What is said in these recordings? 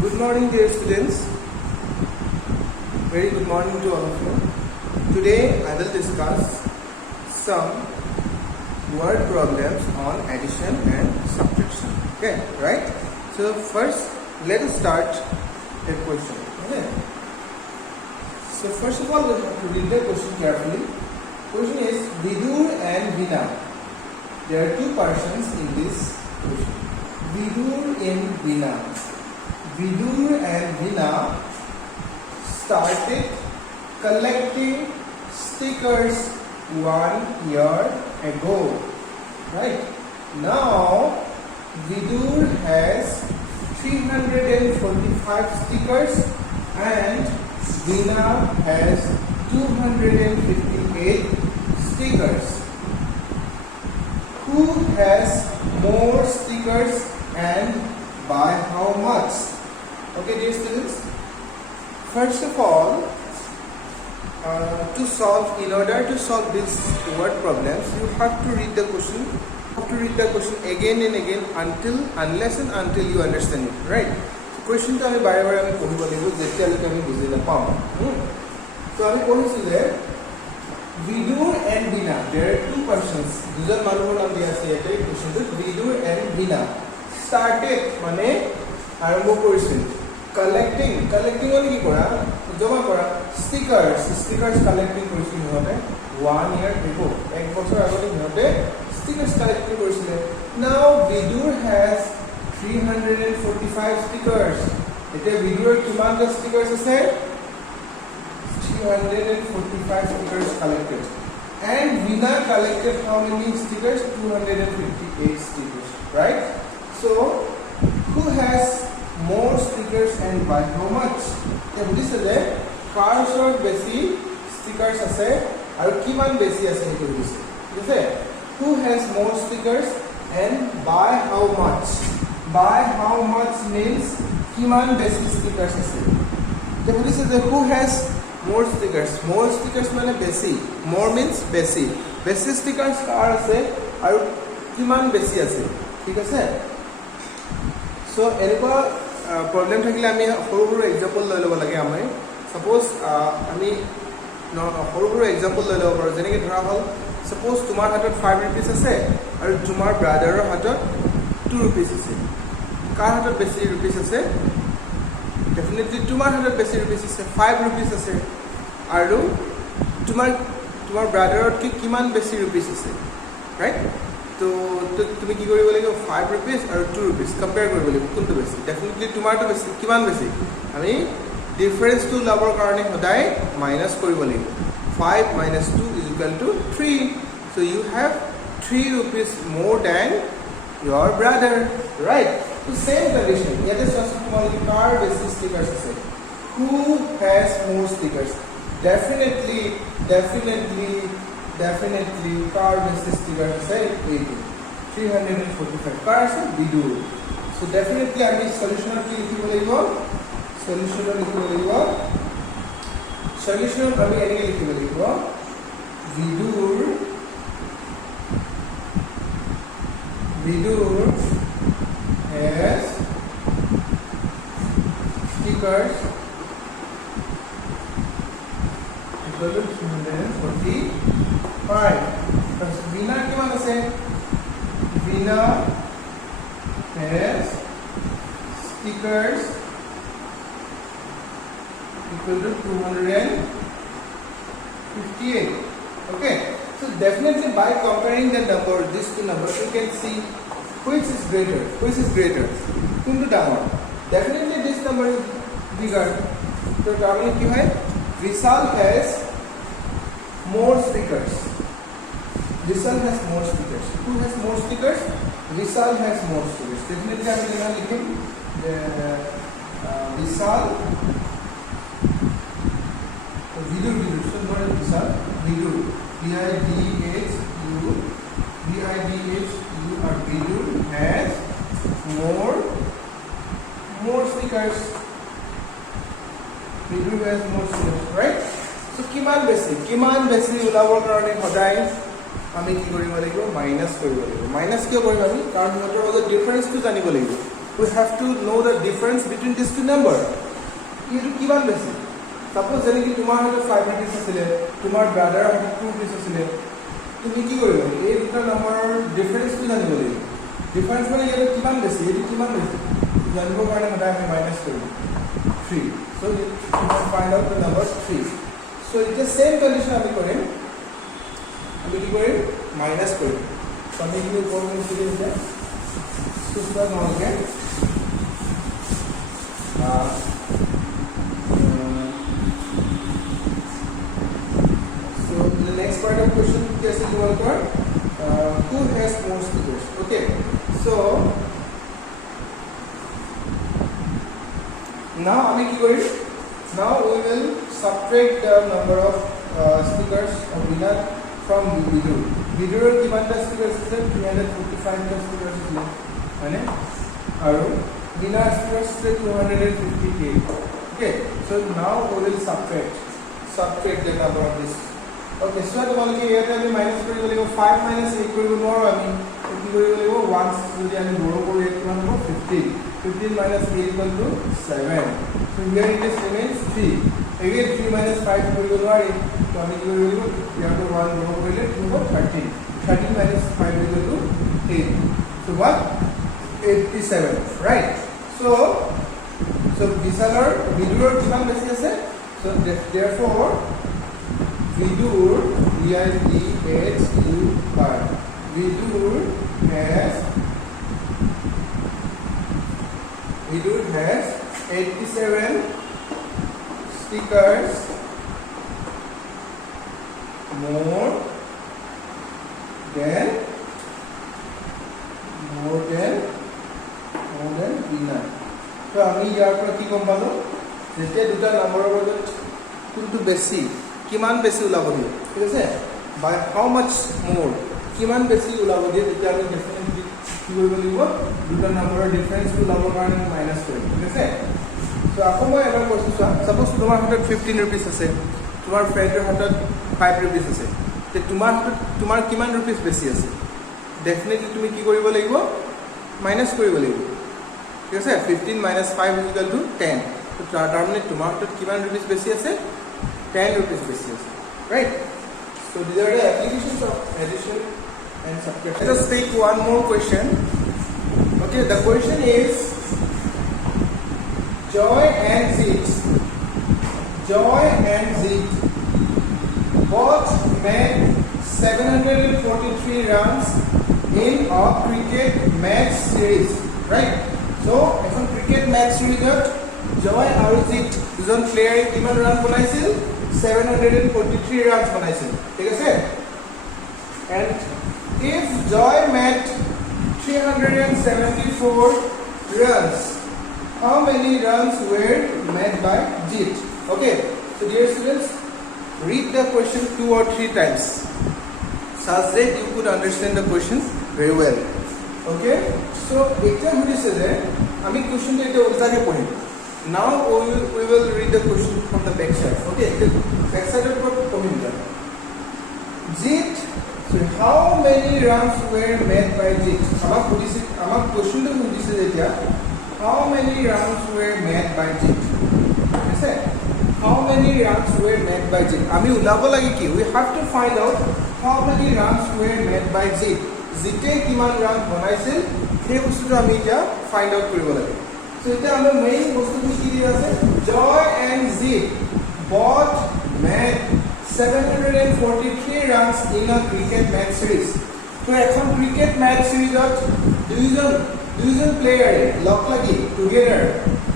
Good morning, dear students. Very good morning to all of you. Today I will discuss some word problems on addition and subtraction. Okay, right? So first, let us start the question. Okay. So first of all, we have to read the question carefully. Question is Vidur and Veena. There are two persons in this question. Vidur and Veena. Vidur and Veena started collecting stickers 1 year ago. Right? Now, Vidur has 345 stickers and Veena has 258 stickers. Who has more stickers and by how much? Okay, dear students. First of all, in order to solve these word problems, you have to read the question. You have to read the question again and again unless and until you understand it. Right? So, question to I bare bare ami pohibo lagibo jetia leke ami buji napao. So ami pohisu je Vidur and Veena. There are two persons. Dujan manuhor naam dia ase ete question to Vidur and Veena started mane আৰম্ভ কৰিছিল collecting মানে কি কৰা জমা কৰা stickers collecting কৰিছিল সিহঁতে 1 year ago এক বছৰ আগতে সিহঁতে stickers collecting কৰিছিল now Vidur has 345 stickers এতিয়া Vidur কিমান stickers আছে 345 stickers collected and Veena collected how many stickers 258 stickers right so who has more stickers and by how much then this is a car short besi stickers ase aru kiman besi ase etu dise ঠিক আছে who has more stickers and by how much means kiman besi stickers ase then this is a who has more stickers mane besi more means besi stickers car ase aru kiman besi ase ঠিক আছে so এনেকুৱা problem থাকিলে আমি সৰু সৰু example লৈ লব লাগে আমি सपोज আমি সৰু সৰু एग्जांपल লৈ লব পাৰো যেনেকৈ ধৰা হল सपोज তোমাৰ হাতত 5 रुपीस আছে আৰু তোমাৰ ব্ৰাদাৰৰ হাতত 2 रुपीस আছে কাৰ হাতত বেছি रुपीस আছে डेफिनेटली তোমাৰ হাতত বেছি रुपीस আছে 5 रुपीस আছে আৰু তোমাৰ ব্ৰাদাৰত কিমান বেছি रुपीस আছে ৰাইট तो তুমি কি কৰিব লাগিব 5 रुपीस আৰু 2 रुपीस কম্পেয়াৰ কৰিব লাগিব কোনটো বেছি डेफिनेटली তোমাৰটো বেছি কিমান বেছি আমি ডিফাৰেন্স টু লাভৰ কাৰণে সদায় মাইনাস কৰিব লাগিব 5 minus 2 is equal to 3 so you have 3 rupees more than your brother right so same condition ইয়াতে সসু তোমালোকে কাৰ বেছি স্টিকাৰ্স আছে who has more stickers definitely car base sticker say 345 cars Vidur so definitely আমি সলিউশন কি লিখিব লাগিব সলিউশন আমি এনেকৈ লিখিব লাগিব Vidur has stickers equal to 345 plus Veena किमान আছে Veena has stickers equal to 258 okay so definitely by comparing the number these two numbers you can see which is greater কোনটো ডাঙৰ definitely this number is bigger so ডাঙৰ কি হয় Vishal has more stickers who has more stickers Vishal has more stickers definitely আমি লিখা লিখিম Vishal Vidur so what is Vishal Vidur Vidhu or Vidur has more stickers right so কিমান বেছি উলাবৰ কাৰণে সদায় আমি কি কৰিব লাগিব মাইনাস কৰিব লাগিব মাইনাস কিয় কৰিম আমি কাৰণ সিহঁতৰ মাজত ডিফাৰেন্সটো জানিব লাগিব we have to know the difference between these two number. Itu kiman besi? Suppose যেনেকি তোমাৰ হাতত 5 rupees আছিল, তোমাৰ ব্ৰাদাৰৰ হাতত 2 rupees আছিল, তুমি কি কৰিবা? এই দুটা নম্বৰৰ ডিফাৰেন্সটো জানিব লাগিব। ডিফাৰেন্স মানে ইয়াত কিমান বেছি, এইটো কিমান বেছি জানিবৰ কাৰণে সদায় আমি মাইনাছ কৰিম 3. So you can find out the number 3. So it's the same condition আমি কৰিম, আমি কি কৰিম? মাইনাছ কৰিম। So আমি কি কৰিম এতিয়া? সুস্থ নহ'লে so the next part of question is who has more stickers? Okay, so now now we will subtract the number of stickers of Vina from Vidur. Vidur kimanta stickers is 345 stickers is right? Aru Vina stickers is 258. Okay, so now we will subtract the number of this. Okay, so তোমালোকে ইয়াতে আমি minus কৰিব লাগিব 5 minus 8 কৰিব নোৱাৰো আমি কি কৰিব লাগিব 1 যদি আমি বড় কৰি কিমান হ'ব 15 15 minus 8 equal to 7. So here it is remains 3. Again 3 minus 5 কৰিব নোৱাৰি, তো আমি কি কৰিব লাগিব ইয়াৰ পৰা 1 বড় কৰিলে 2 হ'ব 13. 13 minus 5 equal to 8. So what? 87, right? So Vidur কিমান বেছি আছে? So therefore Vidur, V-I-D-H-U-R, Vidur has 87 stickers more than Vina. So আমি ইয়াৰ পৰা কি গম পালো? যেতিয়া দুটা নম্বৰৰ মাজত কোনটো বেছি কিমান বেছি ওলাব দিয়ে, ঠিক আছে? বাই হাউ মাচ মোৰ কিমান বেছি ওলাব দিয়ে, তেতিয়া আমি ডেফিনেটলি কি কৰিব লাগিব দুটা নম্বৰৰ ডিফাৰেন্সটো ওলাবৰ কাৰণে মাইনাছ কৰিম, ঠিক আছে? তো আকৌ মই এবাৰ কৈছোঁ চোৱা, ছাপ'জ তোমাৰ হাতত 15 rupees আছে, তোমাৰ ফ্ৰেণ্ডৰ হাতত 5 rupees আছে, তে তোমাৰ হাতত তোমাৰ কিমান rupees বেছি আছে? ডেফিনেটলি তুমি কি কৰিব লাগিব মাইনাছ কৰিব লাগিব, ঠিক আছে? 15 minus 5 is equal to 10. তো তাৰমানে তোমাৰ হাতত কিমান rupees বেছি আছে? 10 rupees basis, right? So these are the applications of addition and subtraction. Let us take one more question. Okay, the question is Joy and Zit both made 743 runs in a cricket match series, right? So if a cricket match series Joy and Zit দুজন প্লেয়াৰে কিমান run বনাইছিল? 743 runs বনাইছিল, ঠিক আছে? And if Joy made 374 runs, how many runs were made by Jit? Okay, so dear students, read the question 2 or 3 times such that you could understand the question very well. Okay, so এটা হইছে যে আমি কোশ্চেনটো এটা উল্টাকে পঢ়িম। Now we will read the question from the back side. Okay, the back side of the formula. Jit, so how many runs were made by Jit? Our question is how many runs were made by Jit? How many runs were made by Jit? We have to find out how many runs were made by Jit. Jite kiman run banaisil, ei bostuto ami eta find out koribo lage. So এটা আমরা main বস্তুটো কি দিয়া আছে Joy and Zit both made 743 runs in a cricket match series. তো এখন cricket match সিরিজত দুইজন player লগ লাগি টুগেদাৰ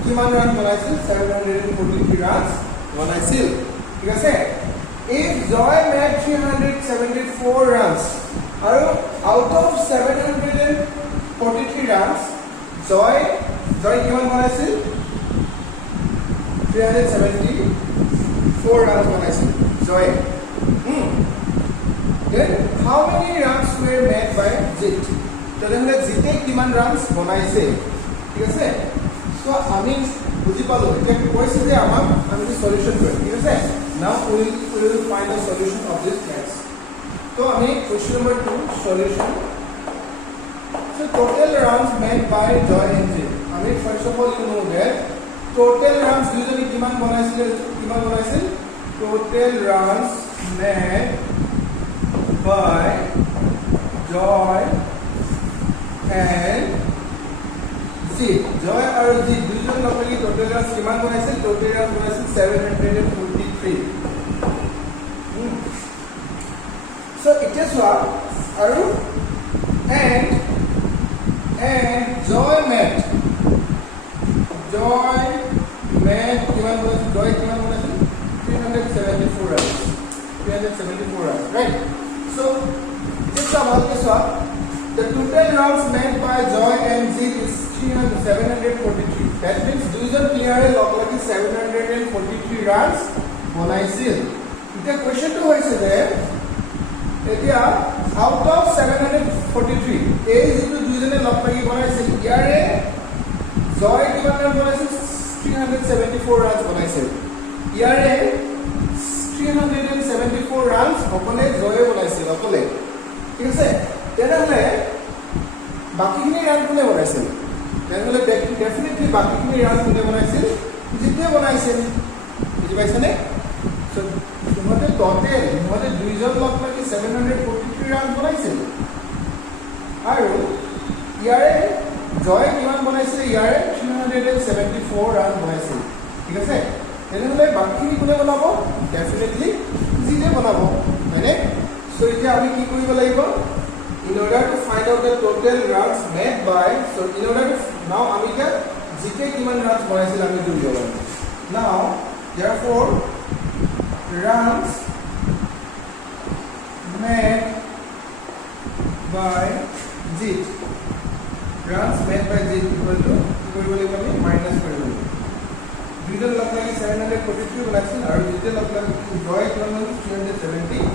কিমান ৰান বনাইছিল 743 runs বনাইছিল, ঠিক আছে? If Joy made 374 runs আৰু out of 743 runs Joy কিমান বনাইছিল 374 runs বনাইছিল Joy. Then how many runs were made by Jit? তেনেহলে জিতে কিমান runs বনাইছে, ঠিক আছে? সো আমি বুজি পালো যে কৈছে যে আমাক আমি সলিউশন কৰিম, ঠিক আছে? Now we will find the solution of this math. So আমি question number 2 solution. So total runs made by Joy and Jit. total runs usually কিমান বনাইছিল total runs made by Joy and Zid. Joy আৰু Zid দুইজন লগলাগি total runs কিমান বনাইছিল total runs বনাইছিল 743. So it is what আৰু and Joy made কিমান বনাইছিল Joy কিমান বনাইছিল 374 runs. 374 runs, right? So just about this one, the total runs made by Joy and Zid is 743. That means দুইজন প্লেয়াৰে লগলাগি 743 runs বনাইছিল. এতিয়া কোৱেশ্চনটো হৈছে যে এতিয়া out of 743 এই যেটো দুইজনে লগলাগি বনাইছিল ইয়াৰে Joy কিমান ৰান বনাইছিল 374 runs বনাইছিল. ইয়াৰে 374 runs অকলে Joy বনাইছিল অকলে. ঠিক আছে তেনেহলে বাকিখিনি ৰান কোনে বনাইছিল তেনেহলে ডেফিনেটলি বাকিখিনি ৰান কোনে বনাইছিল জিতে বনাইছিল বুজি পাইছনে সো তোমাতে টোটেল দুইজন লগলাগি 743 ৰান বনাইছিল আৰু ইয়াৰে Joy কিমান বনাইছিল ইয়াৰে 374 ৰান বনাইছিল ঠিক আছে তেনেহলে বাকিখিনি কোনে বনাব ডেফিনেটলি জিতে বনাব হয়নে so এতিয়া আমি কি কৰিব লাগিব in order to find out the total runs made by so in order to now আমি কা জিকে কিমান runs বনাইছিল আমি ধৰিব লাগিব now therefore runs made by Zid equal to কৰিব লাগিব আমি মাইনাস কৰিব লাগিব দুইজন লগলাগি 743 বনাইছিল আৰু জিতে লগলাগি Joy কিমান বনাইছিল 374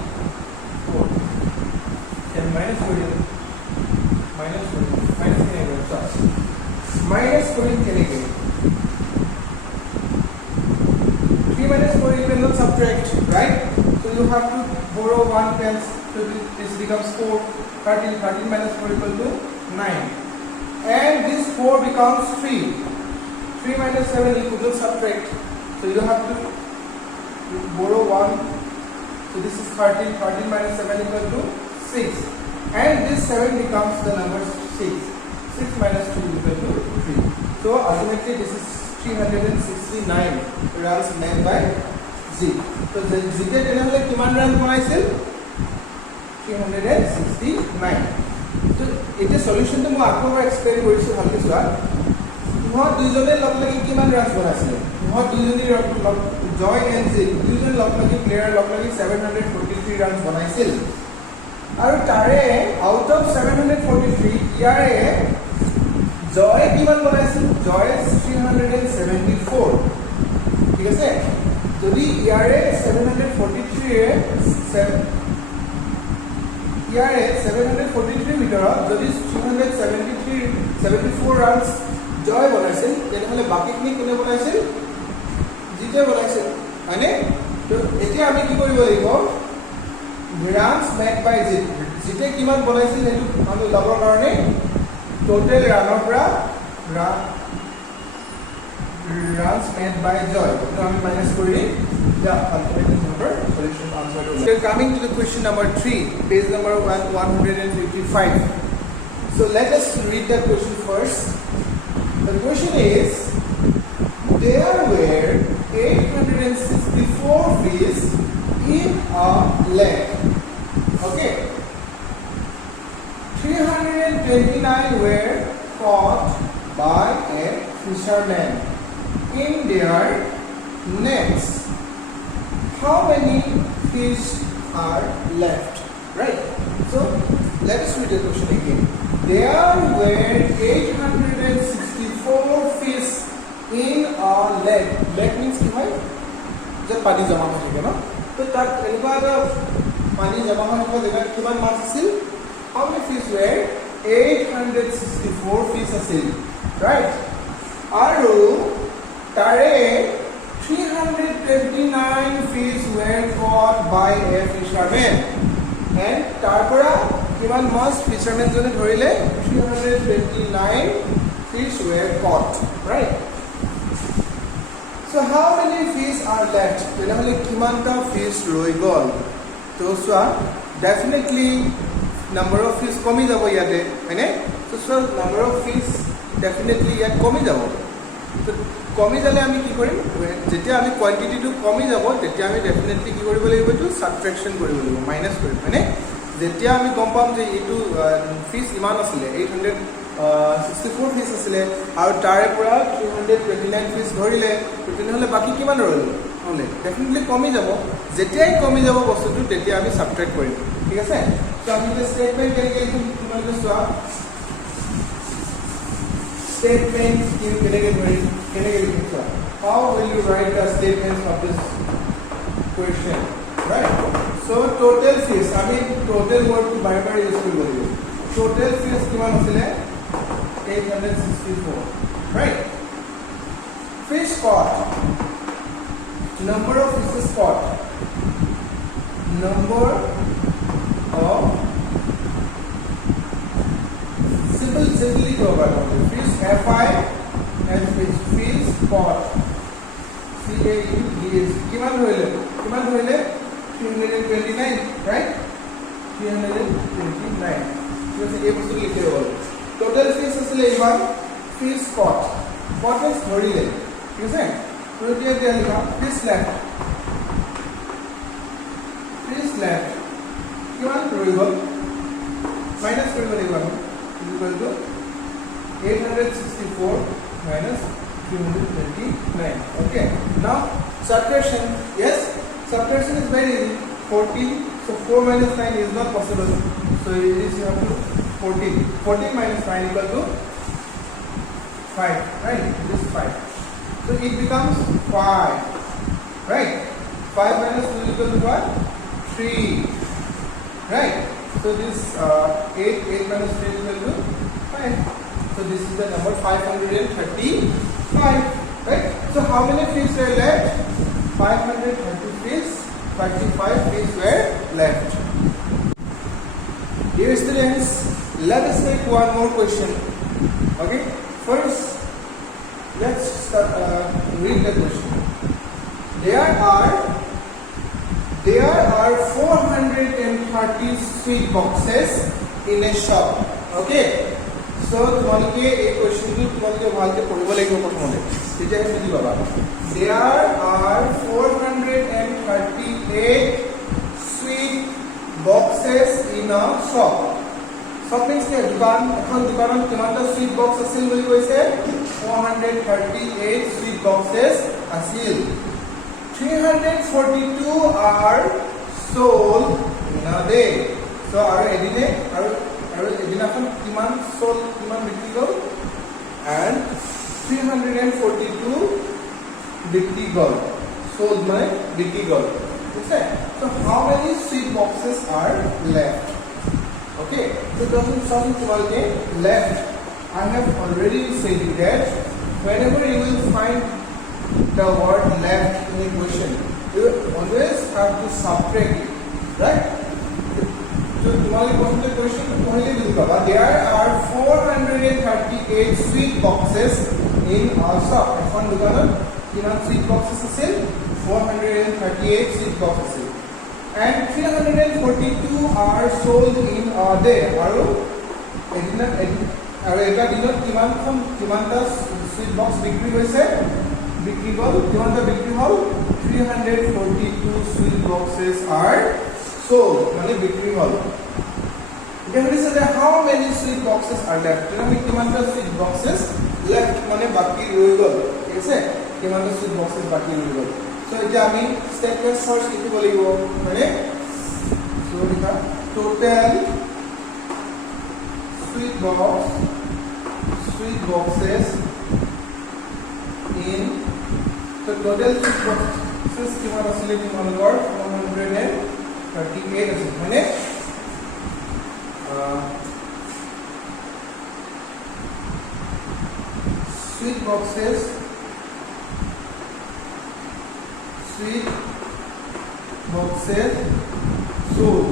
minus 40 3 minus 4 you cannot subtract right so you have to borrow 1 pence so this becomes 4 13 minus 4 equal to 9 and this 4 becomes 3 minus 7 you couldn't subtract so you have to borrow 1 so this is 13 minus 7 equal to 6 and this 7 becomes the number 6 minus 2 equal to 3 so ultimately this is 369 runs made by Zid so Zid tenhole kiman run banaisil 369 so it is solution to mo akbar explain korisu bhalke sua mo duijone loglagi kiman runs banaisil mo duijoni Joy and Zid duijon loglagi player loglagi 743 runs banaisil আৰু তাৰে out of 743 ইয়াৰে Joy কিমান বনাইছিল Joy 374 ঠিক আছে যদি ইয়াৰে 743 ভিতৰত যদি 374 runs Joy বনাইছিল তেনেহলে বাকিখিনি কোনে বনাইছিল জিতে বনাইছিল মানে তো এতিয়া আমি কি কৰিব লাগিব runs made by Zid জিতে কিমান বনাইছিল এটো আমি লবৰ কাৰণে total runner পৰা runs made by Joy তো আমি মাইনাস কৰি the ultimate number solution answer to so coming to the question number 3 page number 155 so let us read the question first the question is there were 864 fish in a lake okay 329 were caught by a fisherman in their nets how many fish are left right so let us read the question again there were 864 fish in a lake lake means ki hoy je pani jama hoy thake na to tak enka pani jama hoy thaka jagah kiman maছ asil how many fish were 864 fish asil right aru tare 329 fish were caught by a fisherman and tarpora kiman maছ fisherman jone dhorile 329 fish were caught right So how many fish are left? তেনেহ'লে কিমানটা fish ৰৈ গ'ল? তো চোৱা definitely number of fish কমি যাব ইয়াতে, হয়নে? তো চোৱা number of fish definitely ইয়াত কমি যাব। তো কমি যালে আমি কি কৰিম? যেতিয়া আমি কোৱান্টিটিটো কমি যাব তেতিয়া আমি ডেফিনেটলি কি কৰিব লাগিব? এইটো সাবট্ৰেকশন কৰিব লাগিব, মাইনাছ কৰিম, হয়নে? যেতিয়া আমি গম পাম যে এইটো ফিজ ইমান আছিলে 864 ফিজ আছিলে আৰু তাৰে পৰা 329 ফিজ ধৰিলে, তেনেহ'লে বাকী কিমান ৰ'ল? নহ'লে ডেফিনেটলি কমি যাব। যেতিয়াই কমি যাব বস্তুটো তেতিয়া আমি সাবট্ৰেক্ট কৰিম, ঠিক আছে? তো আমি ষ্টেটমেণ্ট কেনেকৈ লিখিম তোমালোকে চোৱা। Statement কেনেকৈ লিখিম চোৱা। How will you write the statements of this question? Right? So total fees, আমি total word to বাৰে বাৰে ইউজ কৰিব লাগিব। Total fees কিমান আছিলে? 864, right? Fish caught, number of fishes caught, number of simply go about fish FI and fish caught CAUDS কিমান ধৰিলে 329, right? 329 ঠিক আছে, এই বস্তু লিখি হ'ল। টোটাল ফিশ আছিলে ইমান, ফিশ কট মিন্স ধৰিলে, ঠিক আছে? তো এতিয়া লিখা ফিশ লেফ্ট কিমান ৰৈ গ'ল? মাইনাছ কৰিব লাগিব আমি, equal to 864 minus 329. Okay, now subtraction. Yes, subtraction is very easy. 14, so 4 minus 9 is not possible, so it is you have to 14 minus 9 equal to 5, right? This 5, so it becomes 5, right? 5 minus 2 is equal to what? 3, right? So this 8 minus 3 is equal to 5. So this is the number 535, right? So how many fish were left? 530 fish, 35 fish were left. Dear students, let us take one more question. Okay, first let's start, read the question. There are 430 sweet boxes in a shop. Okay. So তোমালোকে এই কোৱেশ্চনটো তোমালোকে ভালকৈ পঢ়িব লাগিব প্ৰথমতে, তেতিয়াহে বুজি পাবা। There are 438 sweet boxes in a shop. Shop means কি? দোকান, এখন দোকানত কিমানটা সুইট বক্স আছিল বুলি কৈছে? 438 সুইট বক্সেছ আছিল। 342 are sold in a day. So আৰু এদিনে আৰু এদিনাখন কিমান সোল্ড, কিমান বিক্ৰী গ'ল? and 342 বিক্ৰী গ'ল। sold মানে বিক্ৰী গ'ল, ঠিক আছে? so how many sweet boxes are left? okay, so something তোমালোকে left, I have already said that whenever you will find the word left in a question, you always have to subtract it, right? So तुम्हारे प्रश्न question पहले भी दिखा, there are 438 sweet boxes in our shop. এখন দোকানত কিমান sweet boxes আছে? 438 sweet boxes. And 342 are sold in a day. আৰু এটা দিনত কিমানটা sweet box বিক্ৰী হৈছে? বিক্ৰী গ'ল, কিমানটা বিক্ৰী হ'ল? 342 sweet boxes are sold, মানে বিক্ৰী হ'ল। এতিয়া সুধিছে যে how many sweet boxes are left? মানে কিমানটা sweet boxes left, মানে বাকি ৰৈ গ'ল, ঠিক আছে? কিমানটা sweet boxes বাকি ৰৈ গ'ল। so এতিয়া আমি স্টেটমেন্ট ফাৰ্স্ট লিখিব লাগিব, মানে so লিখা total sweet boxes in, so total sweet boxes কিমান আছিলে? তোমালোকৰ 438 আছে, মানে sweet boxes sold,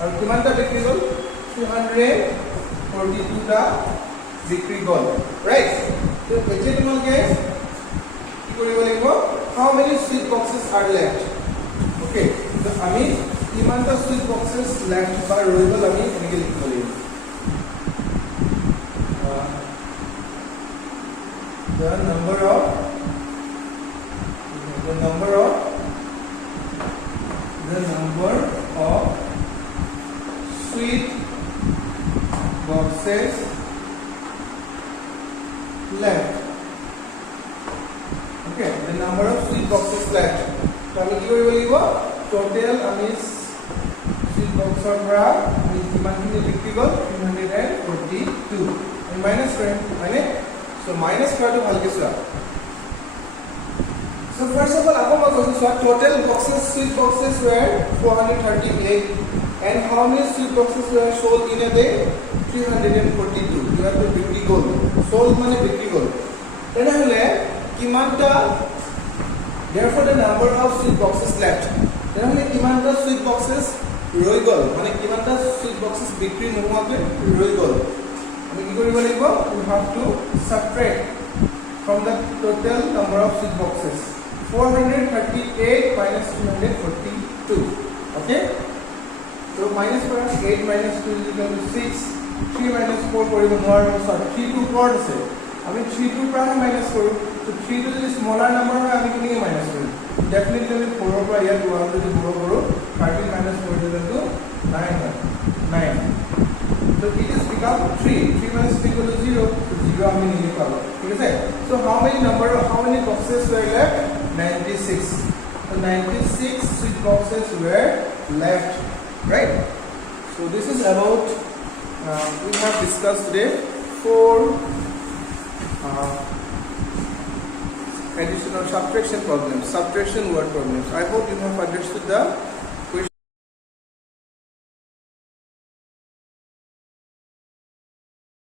আৰু কিমানটা বিক্ৰী গ'ল? 342টা বিক্ৰী গ'ল, ৰাইট? তো এতিয়া তোমালোকে কি কৰিব how many sweet boxes are left? Okay, so আমি কিমানটা sweet boxes left বা ৰৈ গ'ল আমি এনেকৈ লিখিব লাগিব। The number of sweet boxes left. Okay, the number of sweet boxes left. So আমি কি কৰিব লাগিব? Total আমি sweet boxৰ পৰা আমি কিমানখিনি বিক্ৰী গ'ল 342 আমি মাইনাছ কৰিম হয়নে? So minus কৰাটো ভালকৈ চোৱা। So first of all, আকৌ মই কৈছোঁ চোৱা total boxes sweet boxes were 438 and how many sweet boxes were sold in a day? 342. ইহঁতে বিক্ৰী গ'ল। sold মানে বিক্ৰী গ'ল। তেনেহ'লে কিমানটা therefore the number of sweet boxes left. তেনেহ'লে কিমানটা sweet boxes ৰৈ গ'ল মানে কিমানটা sweet boxes বিক্ৰী নোহোৱাকৈ ৰৈ গ'ল। আমি কি কৰিব লাগিব? We have to subtract from the total number of sweet boxes 438 minus 242. Okay, so minus 8 minus 2 is equal to 6. 3 minus 4 কৰিব নোৱাৰো। sorry 3 to 4 আছে আমি 3 to পৰা মাইনাছ কৰোঁ। so 3 to যদি স্মলাৰ নাম্বাৰ হয় আমি কেনেকৈ মাইনাছ কৰিম? ডেফিনেটলি আমি 4 ৰ পৰা ইয়াত 1 যদি সৰু কৰোঁ 13 minus 4 is equal to 9 হয় 9. So it is become 3 minus 3 equal to 0. So 0 আমি নিয়ে পাবো ঠিক আছে। So how many boxes were left? 96. So 96 sweet boxes were left, right? So this is about we have discussed today 4 addition or subtraction problems, subtraction word problems. I hope you have understood the